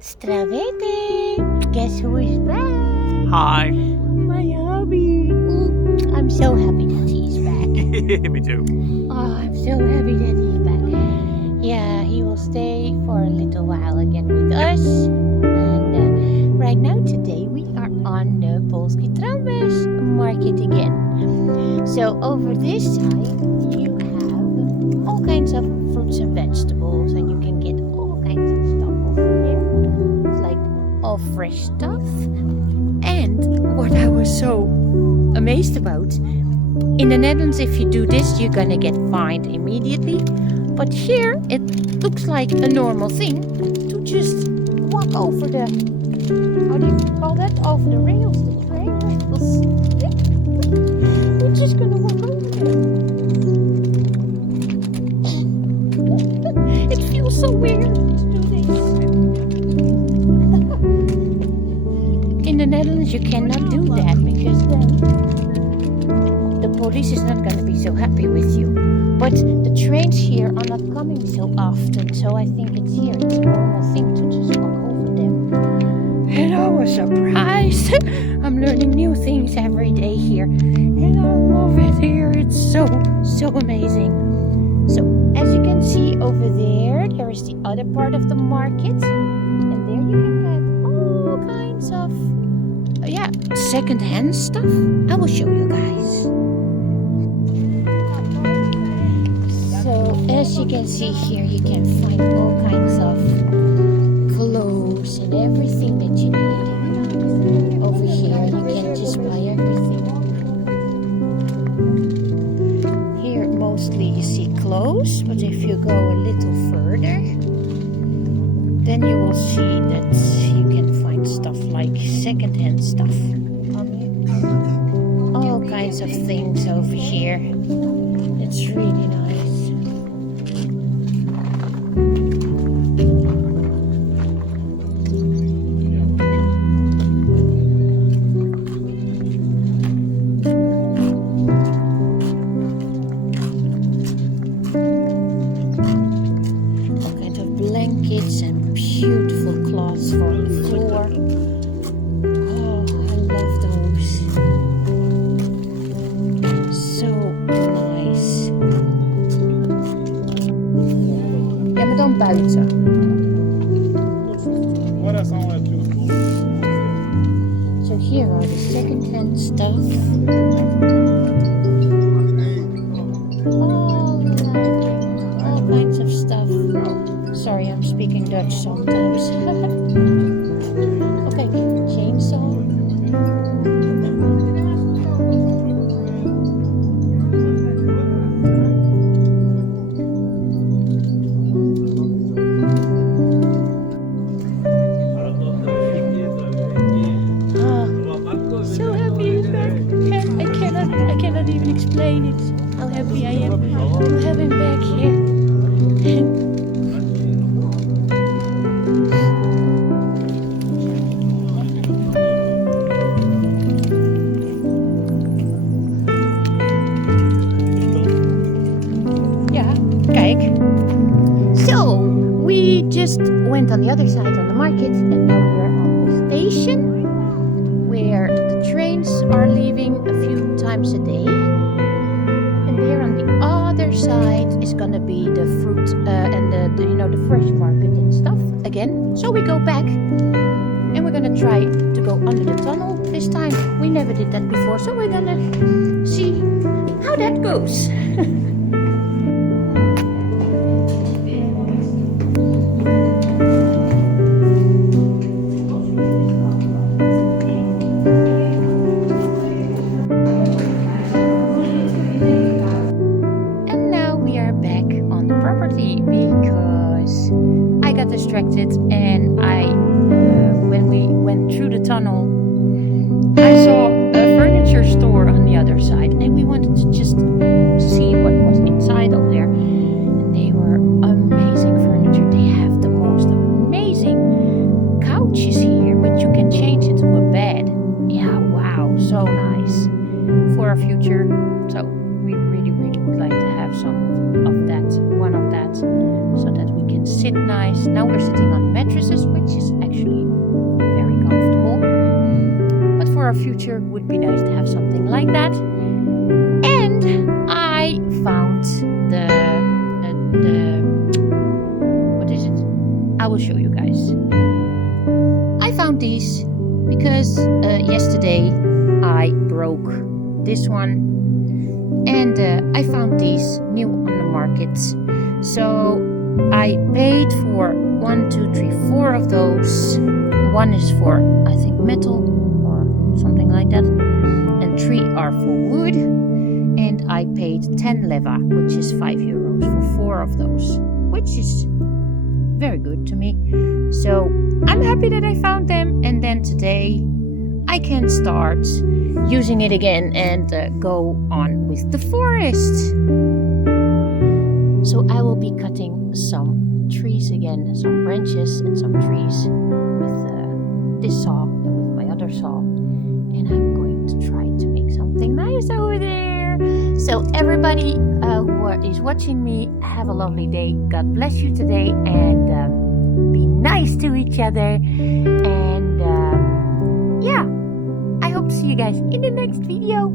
Stravete! Guess who is back? Hi. My hubby. I'm so happy that he's back. Me too. Oh, I'm so happy that he's back. Yeah, he will stay for a little while again with us. And right now, today, we are on the Polski Traumes market again. So over this side, you have all kinds of fruits and vegetables, and you can get all kinds of stuff over here. It's like all fresh stuff. And what I was so amazed about, in the Netherlands, if you do this, you're gonna get fined immediately. But here, it looks like a normal thing to just walk over the, how do you call that? Over the rails, the train rails. We're just gonna walk over there. It feels so weird to do this. In the Netherlands, you cannot do that because then the police is not going to be so happy with you. But the trains here are not coming so often, so I think it's here. It's a normal thing to just walk over them. And I was surprised. I'm learning new things every day here. And I love it here. It's so amazing. So, as you can see over there, there is the other part of the market. And there you can get all kinds of second-hand stuff. I will show you guys. So as you can see here, you can find all kinds of clothes and everything that you need. Over here, you can just buy everything. Here, mostly you see clothes, but if you go a little further, then you will see that you can find stuff like second-hand stuff. All kinds of things over here. It's really nice. All kinds of blankets and beautiful cloths for the floor. Oh, I love those. So nice. Ja, maar dan buiten. So here are the second-hand stuff. All kinds of stuff. Sorry, I'm speaking Dutch sometimes. Okay, chainsaw. So happy he's back. I cannot even explain it. How happy I am to have him back here. Ja, kijk. So, we just went on the other side on the market and now we're on the station where the trains are leaving a few times a day. And there on the other side is gonna be the fruit and the fresh market and stuff again. So we go back and we're gonna try to go under the tunnel this time. We never did that before, so we're gonna see how that goes. Because I got distracted and when we went through the tunnel, I saw a furniture store on the other side and we wanted to just see what was inside over there. And they were amazing furniture. They have the most amazing couches here, but you can change it to a bed. Yeah, wow, so nice for our future. So we really would like to have one of that, so that we can sit nice. Now we're sitting on mattresses, which is actually future would be nice to have something like that. And I found the what is it? I will show you guys. I found these because yesterday I broke this one, and I found these new on the market. So I paid for 1, 2, 3, 4 of those. One is for, I think, metal or something like that, and 3 are for wood. And I paid 10 leva, which is €5 for 4 of those, which is very good to me. So I'm happy that I found them, and then today I can start using it again and go on with the forest. So I will be cutting some trees again, some branches and some trees with this saw and with my other saw, and I'm going to try to make something nice over there. So everybody who is watching me, have a lovely day. God bless you today, and be nice to each other. And yeah, I hope to see you guys in the next video.